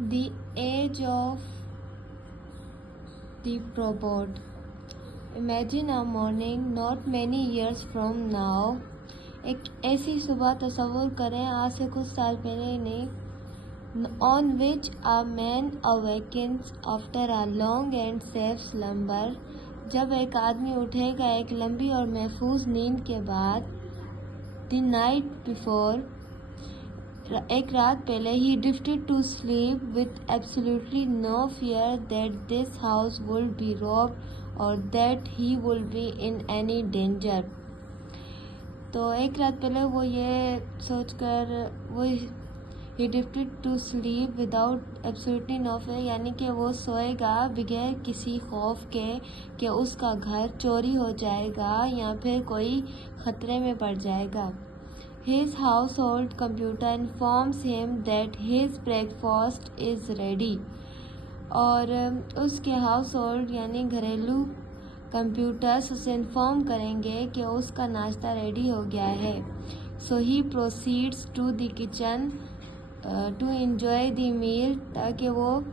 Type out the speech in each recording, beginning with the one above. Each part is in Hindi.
The age of the robot. Imagine a morning not many years from now. एक ऐसी सुबह तस्वुर करें आज से कुछ साल पहले नहीं, on which a man awakens after a long and safe slumber. जब एक आदमी उठेगा एक लंबी और महफूज नींद के बाद. The night before, एक रात पहले, he drifted to sleep with absolutely no fear that this house would be robbed or that he would be in any danger. तो एक रात पहले वो ये सोचकर वो he drifted to sleep without absolutely no fear, यानी कि वो सोएगा बगैर किसी खौफ के कि उसका घर चोरी हो जाएगा या फिर कोई खतरे में पड़ जाएगा. His household computer informs him that his breakfast is ready. और उसके हाउसहोल्ड यानी घरेलू कंप्यूटर्स उसे इन्फॉर्म करेंगे कि उसका नाश्ता रेडी हो गया है. So he proceeds to the kitchen to enjoy the meal, ताकि वो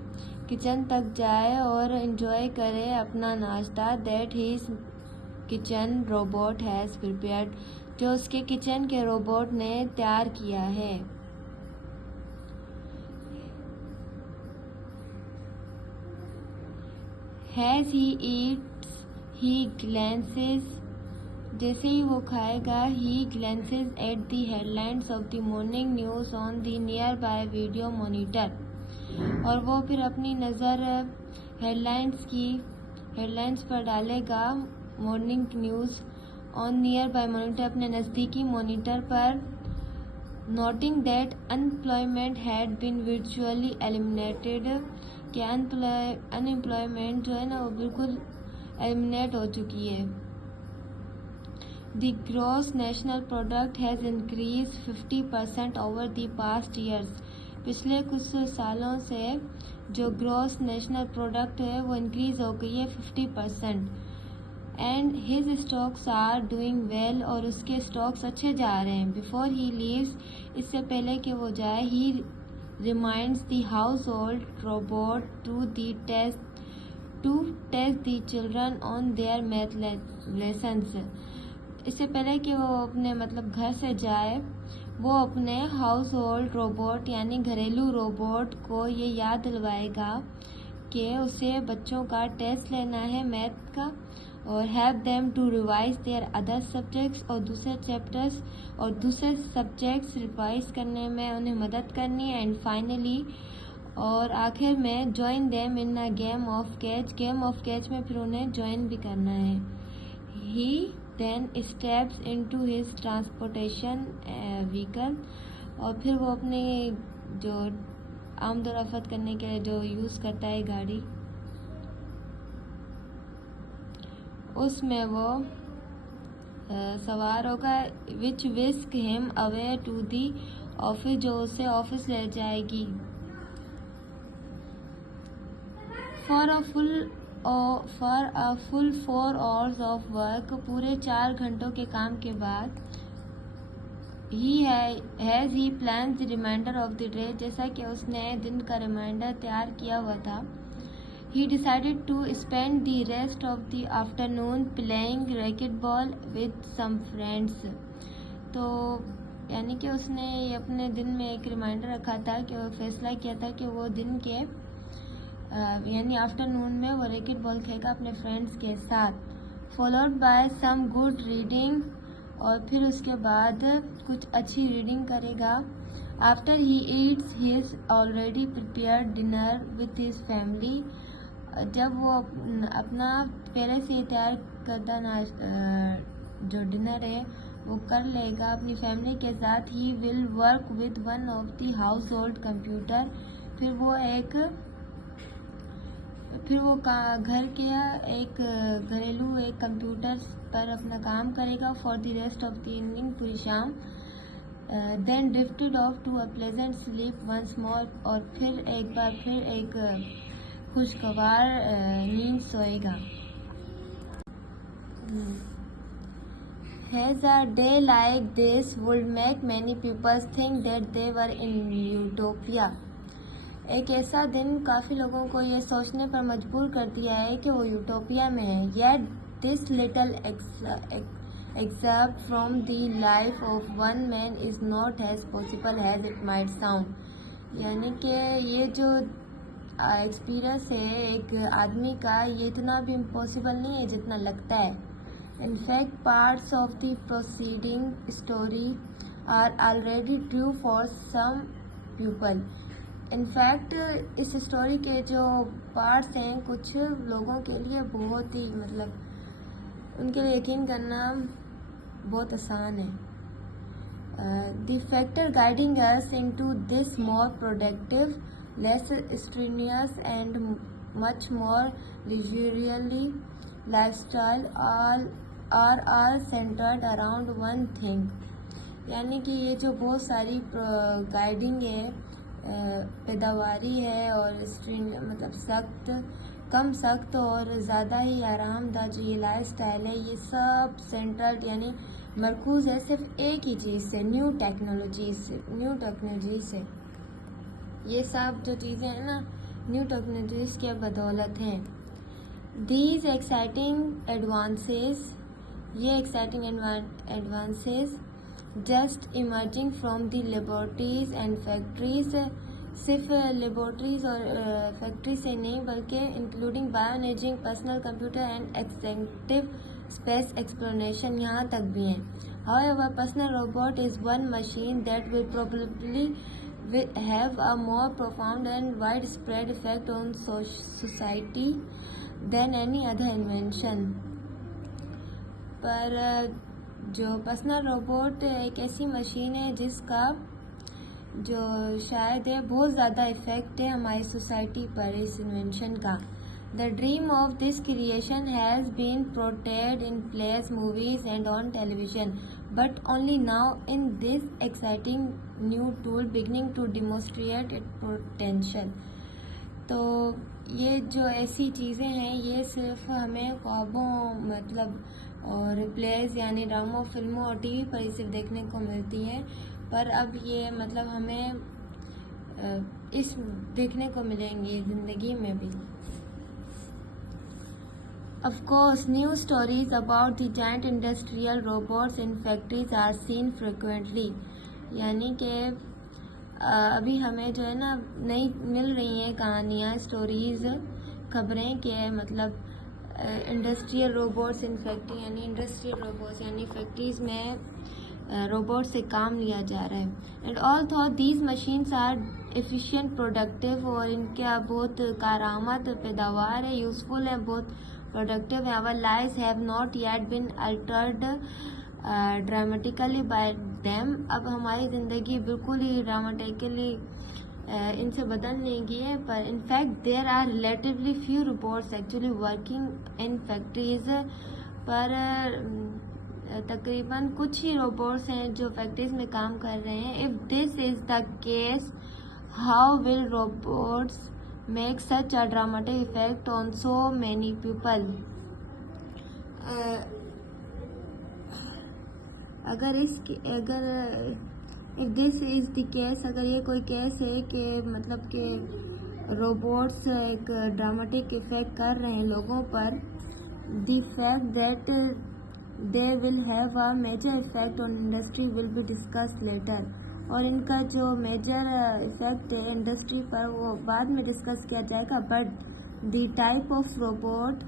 किचन तक जाए और एंजॉय करे अपना नाश्ता that his kitchen robot has prepared, जो उसके किचन के रोबोट ने तैयार किया है. As he eats, he glances, जैसे ही वो खाएगा, he glances at the headlines of the morning news on the nearby video monitor. और वो फिर अपनी नज़र हेडलाइंस पर डालेगा morning news on nearby monitor, अपने नज़दीकी मॉनिटर पर. Noting that unemployment had been virtually eliminated, कि अनएम्प्लॉयमेंट जो है ना वो बिल्कुल एलिमिनेट हो चुकी है. The gross national product has increase 50% over the past years. पिछले कुछ सालों से जो ग्रॉस नेशनल प्रोडक्ट है वो इंक्रीज हो गई है 50%. And his stocks are doing well, और उसके स्टॉक्स अच्छे जा रहे हैं. बिफोर ही लीव्स, इससे पहले कि वो जाए, he reminds the household robot to test the children on their math lessons. इससे पहले कि वो अपने घर से जाए, वो अपने हाउस होल्ड रोबोट यानी घरेलू रोबोट को ये याद दिलवाएगा कि उसे बच्चों का टेस्ट लेना है मैथ का, और have them to revise their other subjects, और दूसरे चैप्टर्स और दूसरे सब्जेक्ट्स रिवाइज करने में उन्हें मदद करनी है. एंड फाइनली, और आखिर में, join them in a game of catch में फिर उन्हें ज्वाइन भी करना है. He then steps into his transportation vehicle, और फिर वो अपने जो आमदोरफ़त करने के लिए जो यूज़ करता है गाड़ी, उसमें वो सवार होगा. Which whisks him away to the office, जो उसे ऑफिस ले जाएगी. For a full 4 hours of work, पूरे 4 घंटों के काम के बाद. He plan the reminder of the day, जैसा कि उसने दिन का रिमाइंडर तैयार किया हुआ था. He decided to spend the rest of the afternoon playing racquetball with some friends. तो यानी कि उसने अपने दिन में एक रिमाइंडर रखा था कि वो फैसला किया था कि वो दिन के यानी आफ्टरनून में वो रैकेट बॉल खेलेगा अपने फ्रेंड्स के साथ. Followed by some good reading, और फिर उसके बाद कुछ अच्छी रीडिंग करेगा. After he eats his already prepared dinner with his family, जब वो अपना पहले से तैयार करदा जो डिनर है वो कर लेगा अपनी फैमिली के साथ. He will work with one of the house hold computer, फिर वो घर के एक घरेलू एक कंप्यूटर पर अपना काम करेगा. For the rest of the evening, पूरी शाम. Then drifted off to a pleasant sleep once more, और फिर एक खुशगवार नींद सोएगा. As a day like this would make many people think that they were in utopia. एक ऐसा दिन काफ़ी लोगों को ये सोचने पर मजबूर कर दिया है कि वो यूटोपिया में है। Yet this little excerpt from the life of one man is not as possible as it might sound। यानी कि ये जो एक्सपीरियंस है एक आदमी का, ये इतना भी इम्पॉसिबल नहीं है जितना लगता है। In fact parts of the proceeding story are already true for some people. In fact इस स्टोरी के जो पार्ट्स हैं कुछ लोगों के लिए बहुत ही उनके लिए यकीन करना बहुत आसान है। The factor guiding us into this more productive, less strenuous and much more leisurely lifestyle are all centered around one thing. यानी कि ये जो बहुत सारी गाइडिंग है, पैदावारी है और कम सख्त और ज़्यादा ही आरामदायक जो ये लाइफ स्टाइल है, ये सब सेंट्रल यानी मरकूज़ है सिर्फ एक ही चीज़ से, न्यू टेक्नोलॉजी से। ये सब जो चीज़ें हैं ना, न्यू टेक्नोलॉजीज़ की बदौलत हैं। These exciting advances just emerging from the laboratories and factories, सिर्फ लेबोरेटरीज और फैक्ट्री से नहीं बल्कि including bioimaging, personal computer and extensive space exploration यहाँ तक भी हैं। However, personal robot is one machine that will probably have a more profound and widespread effect on society than any other invention। पर जो पर्सनल रोबोट एक ऐसी मशीन है जिसका जो शायद है बहुत ज़्यादा इफ़ेक्ट है हमारी सोसाइटी पर इस इन्वेंशन का। The dream of this creation has been portrayed in place, movies and on television, but only now in this exciting new tool beginning to demonstrate it potential. तो ये जो ऐसी चीज़ें हैं ये सिर्फ हमें ख्वाबों और प्लेस यानी ड्रामों, फिल्मों और टीवी पर ही सिर्फ देखने को मिलती हैं, पर अब ये हमें इस देखने को मिलेंगी ज़िंदगी में भी। Of course, new stories about the giant industrial robots in factories are seen frequently। यानी कि अभी हमें जो है ना नई मिल रही हैं कहानियाँ, स्टोरीज़, खबरें के इंडस्ट्रियल रोबोट्स इन फैक्ट्री, यानी इंडस्ट्रियल रोबोट्स यानी फैक्ट्रीज़ में रोबोट से काम लिया जा रहा है। And all thought these machines are efficient, productive, और इनका बहुत कारआमद पैदावार है, यूज़फुल है, बहुत प्रोडक्टिव है। Our lives have not yet been altered dramatically by them. अब हमारी ज़िंदगी बिल्कुल ही ड्रामेटिकली इनसे बदल नहीं गई है, पर in fact there are relatively few robots actually working in factories. पर तकरीबन कुछ ही रोबोट्स हैं जो फैक्ट्रीज में काम कर रहे हैं। If this is the case, how will robots make such a dramatic effect on so many people. अगर if this is the case, अगर ये कोई केस है कि रोबोट्स एक ड्रामेटिक इफेक्ट कर रहे हैं लोगों पर, the fact that they will have a major effect on industry will be discussed later. और इनका जो मेजर इफेक्ट है इंडस्ट्री पर वो बाद में डिस्कस किया जाएगा। But the type of robot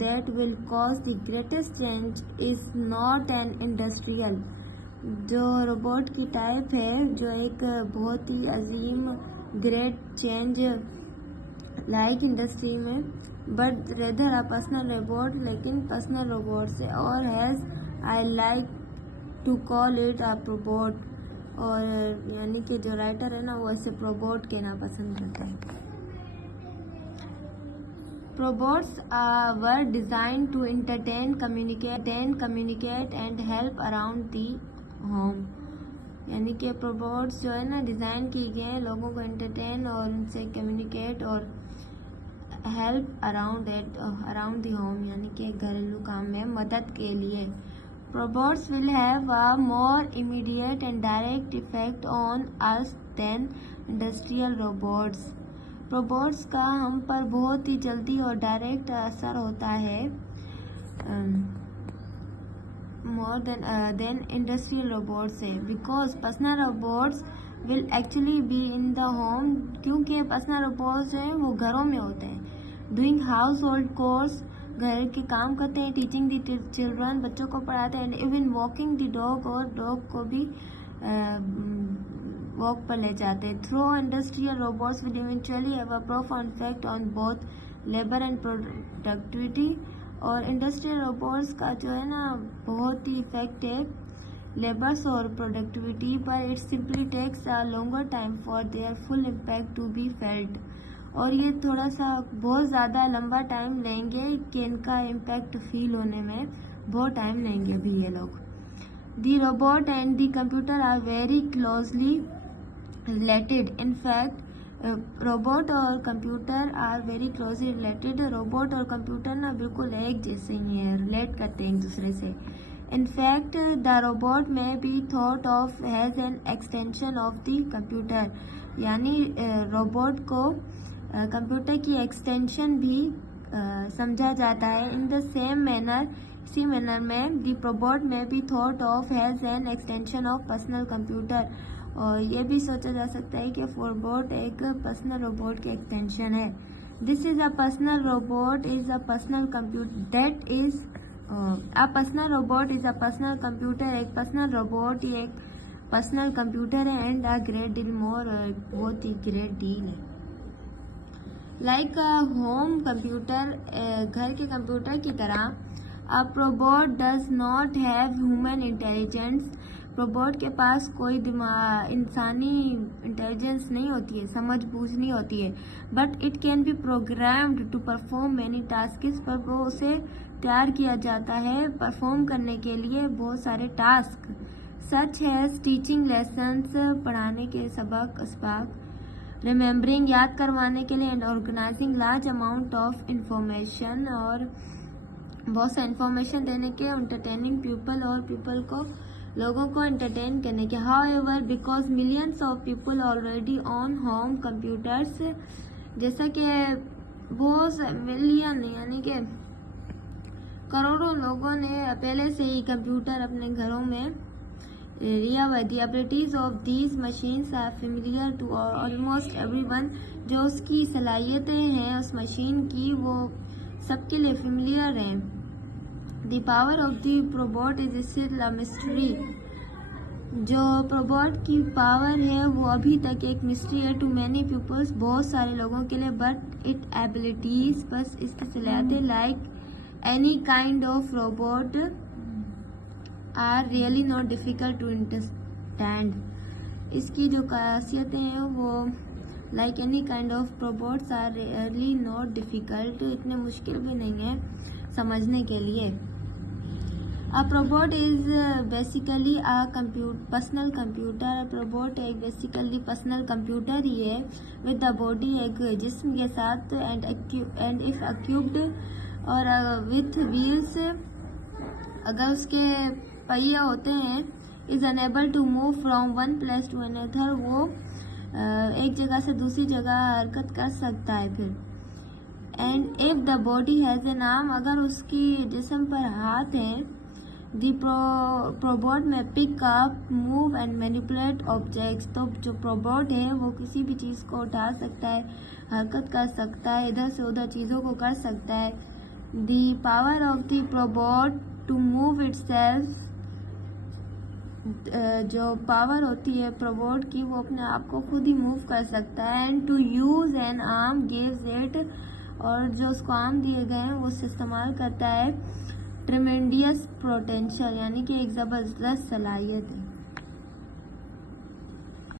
that will cause the greatest change is not an industrial। जो रोबोट की टाइप है जो एक बहुत ही अजीम ग्रेट चेंज लाइक इंडस्ट्री में, but rather a personal robot, लेकिन पर्सनल रोबोट से, और has I like to call it a probot. और यानी कि जो राइटर है ना वो इसे प्रोबोट कहना पसंद करता है। Robots were designed to entertain, communicate and help around the home। यानी कि रोबोट्स जो है ना डिज़ाइन की गए हैं लोगों को एंटरटेन और उनसे कम्युनिकेट और हेल्प अराउंड द होम, यानी कि घरेलू काम में मदद के लिए। Robots will have a more immediate and direct effect on us than industrial robots. Robots का हम पर बहुत ही जल्दी और डायरेक्ट असर होता है more than industrial robots है, because personal robots will actually be in the home, क्योंकि personal robots हैं वो घरों में होते हैं, doing household chores, घर के काम करते हैं, teaching the children, बच्चों को पढ़ाते हैं, and even walking the dog, और dog को भी वॉक पर ले जाते हैं. Through industrial robots will eventually have a profound effect on both labor and productivity. और इंडस्ट्रियल रोबोट्स का जो है ना बहुत ही इफेक्ट है लेबर्स और प्रोडक्टिविटी पर. It simply takes a longer time for their full impact to be felt. और ये थोड़ा सा बहुत ज़्यादा लंबा टाइम लेंगे कि इनका इम्पैक्ट फील होने में बहुत टाइम लेंगे अभी ये लोग. The robot and the computer are very closely related. In fact robot और computer are very closely related. Robot और कंप्यूटर ना बिल्कुल एक जैसे ही हैं, रिलेट करते हैं एक दूसरे से. इनफैक्ट द रोबोट में be thought of has an extension of the computer. यानी रोबोट को कंप्यूटर की एक्सटेंशन भी समझा जाता है. इन द सेम मैनर, इसी मैनर में द रोबोट में be thought of has an extension of personal computer. और ये भी सोचा जा सकता है कि रोबोट एक पर्सनल रोबोट की एक्सटेंशन है. This is a personal robot is a personal computer that is a personal robot is a personal computer. एक पर्सनल रोबोट ये एक पर्सनल कंप्यूटर है. एंड अ ग्रेट डील मोर, बहुत ही ग्रेट डील है. लाइक होम कंप्यूटर, घर के कंप्यूटर की तरह a robot does not have human intelligence. Robot के पास कोई इंसानी इंटेलिजेंस नहीं होती है, समझ बूझ नहीं होती है. But it can be programmed to perform many tasks. पर वो उसे तैयार किया जाता है परफॉर्म करने के लिए बहुत सारे टास्क. सच है टीचिंग लेसन्स, पढ़ाने के सबक, रिमेम्बरिंग, याद करवाने के लिए, and organising large amount of information, और बहुत सा इंफॉर्मेशन देने के, एंटरटेनिंग पीपल, और पीपल को, लोगों को एंटरटेन करने के. However because millions of people already on home computers, जैसा कि बहुत मिलियन यानी कि करोड़ों लोगों ने पहले से ही कंप्यूटर अपने घरों में लिया हुआ. The abilities of these machines are familiar to almost everyone. जो उसकी सलाहियतें हैं उस मशीन की वो सबके लिए फेमिलियर हैं. The power of the robot is still a mystery. जो रोबोट की पावर है वो अभी तक एक मिस्ट्री है टू मैनी पीपल्स, बहुत सारे लोगों के लिए. बट इट एबिलिटीज, बस इसकी सलाहियतें like any kind of robot are really not difficult to understand. इसकी जो खासियतें हैं वो like any kind of robots are really not difficult, इतने मुश्किल भी नहीं है समझने के लिए. A robot is basically a personal computer. A robot एक basically personal computer ही है with the body, एक जिस्म के साथ, and if equipped और with wheels, अगर उसके पहिए होते हैं, is unable to move from one place to another, वो एक जगह से दूसरी जगह हरकत कर सकता है. फिर and if the body has an arm, अगर उसकी जिस्म पर हाथ है, The robot में pick up, move and manipulate objects. तो जो robot है वो किसी भी चीज़ को उठा सकता है, हरकत कर सकता है, इधर से उधर चीज़ों को कर सकता है. The power of the robot to move itself, जो पावर होती है रोबोट की वो अपने आप को खुद ही मूव कर सकता है. And to use an arm gives it, और जो उसको आर्म दिए गए हैं वो उससे इस्तेमाल करता है. ट्रेमेंडियस पोटेंशियल, यानी कि एक ज़बरदस्त सलाहियत है.